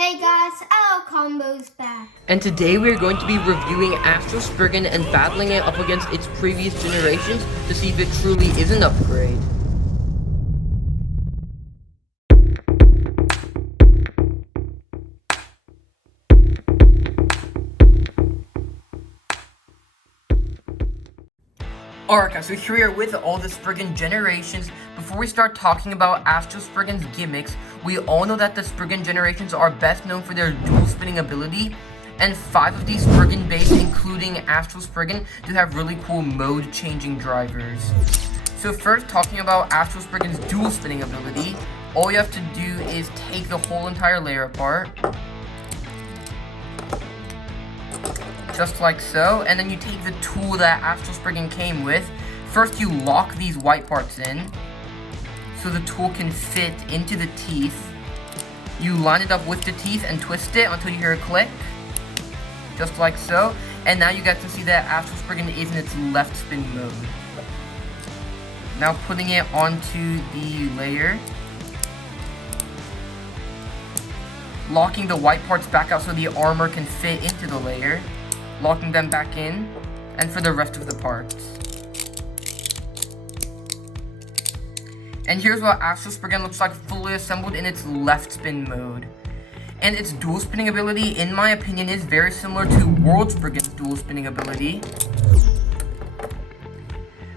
Hey guys, our combo's back. And today we are going to be reviewing Astral Spriggan and battling it up against its previous generations to see if it truly is an upgrade. Alright guys, so here we are with all the Spriggan generations. Before we start talking about Astral Spriggan's gimmicks, we all know that the Spriggan generations are best known for their dual spinning ability, and 5 of these Spriggan base, including Astral Spriggan, do have really cool mode-changing drivers. So first, talking about Astral Spriggan's dual spinning ability, all you have to do is take the whole entire layer apart, just like so, and then you take the tool that Astral Spriggan came with. First you lock these white parts in, so the tool can fit into the teeth. You line it up with the teeth and twist it until you hear a click, just like so, and now you get to see that Astral Spriggan is in its left spin mode. Now putting it onto the layer, locking the white parts back out so the armor can fit into the layer, locking them back in, and for the rest of the parts. And here's what Astral Spriggan looks like fully assembled in its left spin mode. And its dual spinning ability, in my opinion, is very similar to World Spriggan's dual spinning ability,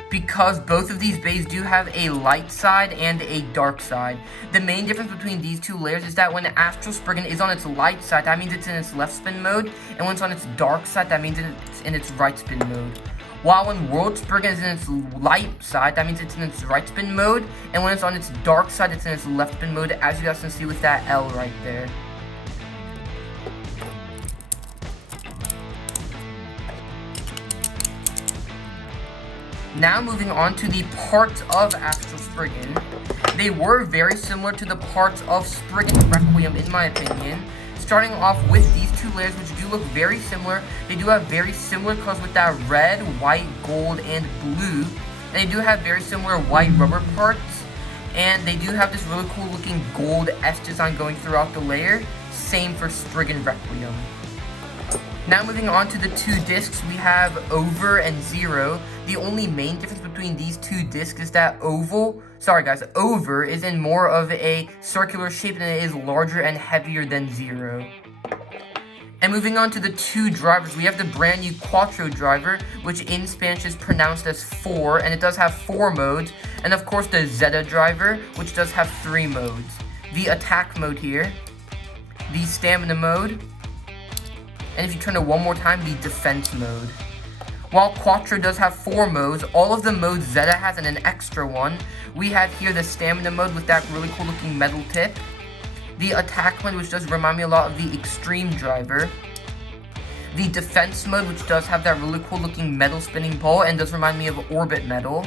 because both of these bays do have a light side and a dark side. The main difference between these two layers is that when Astral Spriggan is on its light side, that means it's in its left spin mode, and when it's on its dark side, that means it's in its right spin mode. While when World Spriggan is in its light side, that means it's in its right spin mode, and when it's on its dark side, it's in its left spin mode, as you guys can see with that L right there. Now moving on to the parts of Astral Spriggan. They were very similar to the parts of Spriggan's Requiem in my opinion. Starting off with these two layers, which do look very similar. They do have very similar colors with that red, white, gold, and blue. And they do have very similar white rubber parts. And they do have this really cool looking gold S design going throughout the layer. Same for Spriggan Requiem. Now moving on to the two discs, we have Over and Zero. The only main difference between these two discs is that Over is in more of a circular shape and it is larger and heavier than Zero. And moving on to the two drivers, we have the brand new Quattro driver, which in Spanish is pronounced as 4, and it does have 4 modes. And of course the Zeta driver, which does have 3 modes. The attack mode here, the stamina mode, and if you turn it one more time, the defense mode. While Quattro does have 4 modes, all of the modes Zeta has and an extra one. We have here the stamina mode with that really cool looking metal tip. The attack mode, which does remind me a lot of the extreme driver. The defense mode, which does have that really cool looking metal spinning ball and does remind me of orbit metal.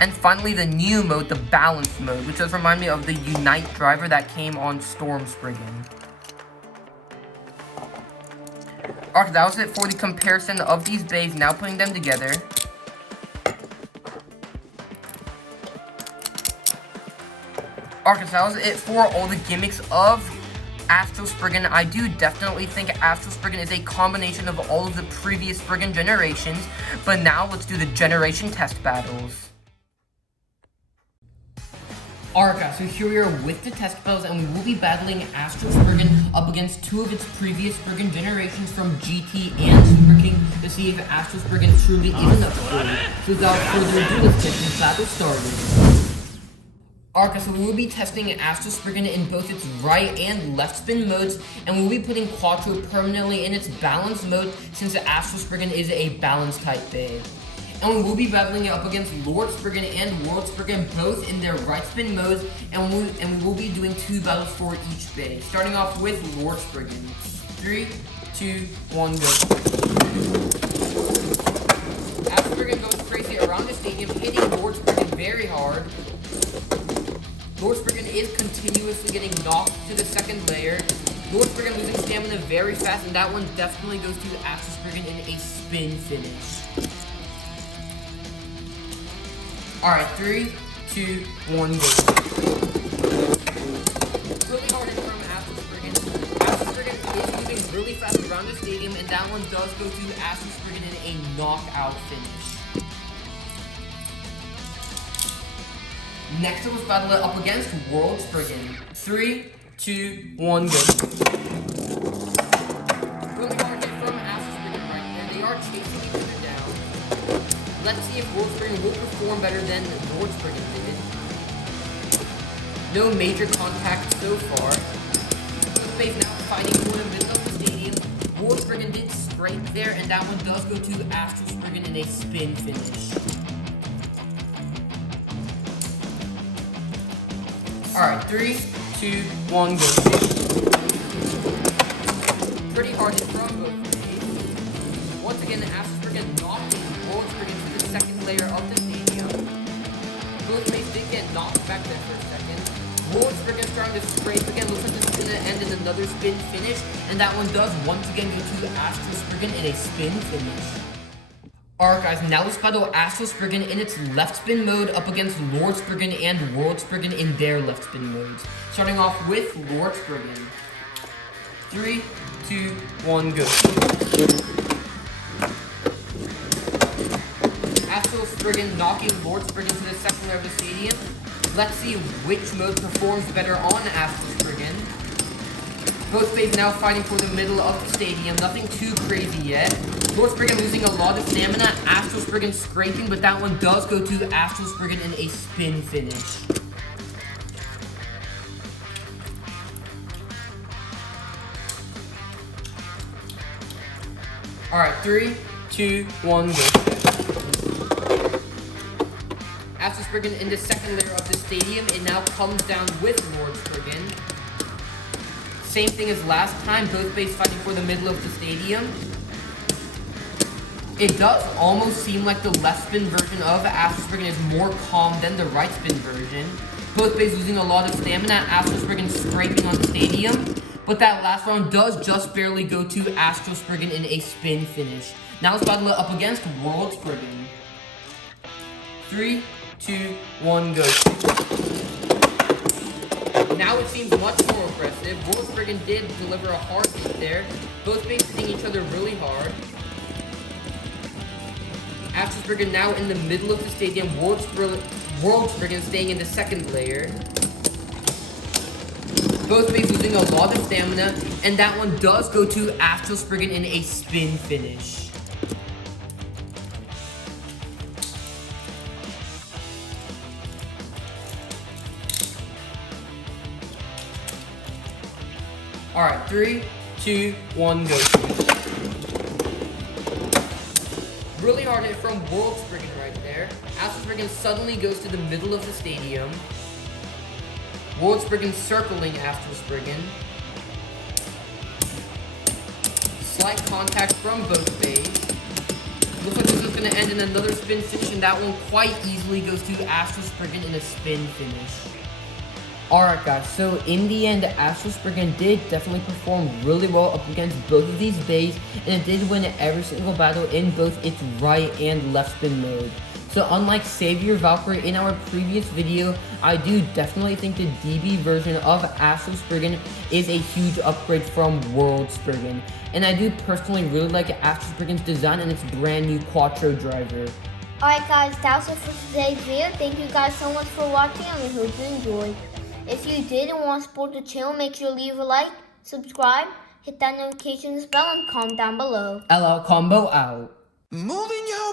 And finally the new mode, the balance mode, which does remind me of the Unite driver that came on Storm Spriggan. Alright, that was it for the comparison of these bays. Now putting them together. Alright, so that was it for all the gimmicks of Astral Spriggan. I do definitely think Astral Spriggan is a combination of all of the previous Spriggan generations. But now let's do the generation test battles. Alright guys, so here we are with the test battles, and we will be battling Astral Spriggan up against 2 of its previous Spriggan generations from GT and Super King to see if Astral Spriggan truly is an upgrade. So without further ado, let's get this battle started. Alright guys, so we will be testing Astral Spriggan in both its right and left spin modes, and we will be putting Quattro permanently in its balance mode since Astral Spriggan is a balance type bay. And we will be battling it up against Lord Spriggan and World Spriggan, both in their right spin modes, and we will be doing 2 battles for each bay. Starting off with Lord Spriggan. 3, 2, 1, go. Astral Spriggan goes crazy around the stadium, hitting Lord Spriggan very hard. Lord Spriggan is continuously getting knocked to the second layer. Lord Spriggan losing stamina very fast, and that one definitely goes to Astral Spriggan in a spin finish. Alright, 3, 2, 1, go. Really hard from Astral Spriggan. Astral Spriggan fast around the stadium, and that one does go to Astral Spriggan in a knockout finish. Next up, let's battle it up against World Spriggan. 3, 2, 1, go. Really hard hit from Astral Spriggan right there. They are chasing each other down. Let's see if World Spriggan will perform better than World Spriggan did. No major contact so far. Beyblade now fighting for the middle of the stadium. World Spriggan did scrape there, and that one does go to Astral Spriggan in a spin finish. Alright, 3, 2, 1, go. Pretty hard hit from both ways. Once again, Astral Spriggan knocking World Spriggan to the second layer of the stadium. Both mates did get knocked back there for a second. World Spriggan starting to scrape again. Looks like this is going to end in another spin finish. And that one does once again go to Astral Spriggan in a spin finish. Alright guys, now let's battle Astral Spriggan in its left spin mode up against Lord Spriggan and World Spriggan in their left spin modes. Starting off with Lord Spriggan. 3, 2, 1, go. Astral Spriggan knocking Lord Spriggan to the second layer of the stadium. Let's see which mode performs better on Astral Spriggan. Both Beyblades now fighting for the middle of the stadium. Nothing too crazy yet. Lord Spriggan losing a lot of stamina. Astral Spriggan scraping, but that one does go to Astral Spriggan in a spin finish. Alright, 3, 2, 1, go. Astral Spriggan in the second layer of the stadium. It now comes down with Lord Spriggan. Same thing as last time, both Beyblades fighting for the middle of the stadium. It does almost seem like the left spin version of Astral Spriggan is more calm than the right spin version. Both Beyblades losing a lot of stamina, Astral Spriggan scraping on the stadium. But that last round does just barely go to Astral Spriggan in a spin finish. Now let's battle it up against World Spriggan. 3, 2, 1, go. Now it seems much more aggressive. World Spriggan did deliver a hard hit there. Both Beyblades hitting each other really hard. Astral Spriggan now in the middle of the stadium. World Spriggan staying in the second layer. Both Beyblades losing a lot of stamina, and that one does go to Astral Spriggan in a spin finish. Alright, 3, 2, 1, go. Really hard hit from World Spriggan right there. Astral Spriggan suddenly goes to the middle of the stadium. World Spriggan circling Astral Spriggan. Slight contact from both Beyblades. Looks like this is going to end in another spin finish, and that one quite easily goes to Astral Spriggan in a spin finish. Alright guys, so in the end, Astral Spriggan did definitely perform really well up against both of these Beyblades, and it did win every single battle in both its right and left spin mode. So unlike Savior Valkyrie in our previous video, I do definitely think the DB version of Astral Spriggan is a huge upgrade from World Spriggan. And I do personally really like Astral Spriggan's design and its brand new Quattro driver. Alright guys, that was it for today's video. Thank you guys so much for watching, and we hope you enjoyed. If you did and want to support the channel, make sure to leave a like, subscribe, hit that notifications bell, and comment down below. LL Combo out. Moving your